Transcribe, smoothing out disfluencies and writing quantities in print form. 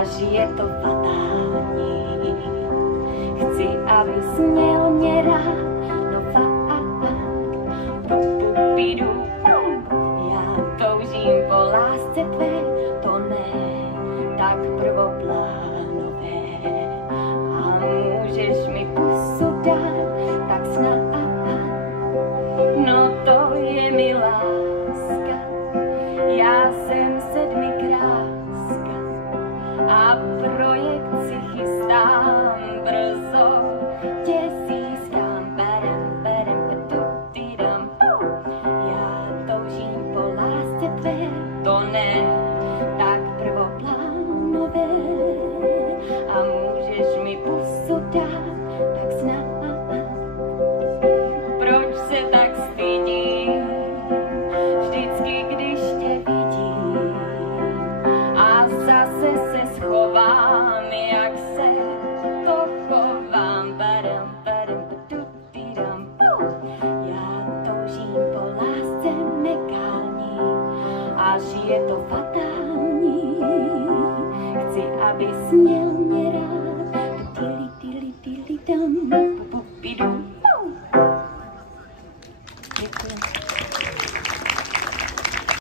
až je to fatální. Chci, abys měl mě rád, no fakt, pro pupidu. Já toužím po lásce tvé, to ne, tak prvoplánové. A můžeš mi pusu dát, tak snad, no to je mi láska. Já jsem sedmikráska a projekci chystám brzo, tě získám, já toužím po lásce tvé, to ne, tak prvoplánové. A můžeš mi pusu dát, tak snad, proč se tak stydím, vždycky když tě vidím a zase se schovám, jak se to chovám. Já toužím po lásce mekání, až je to fatální. Chci, abys mě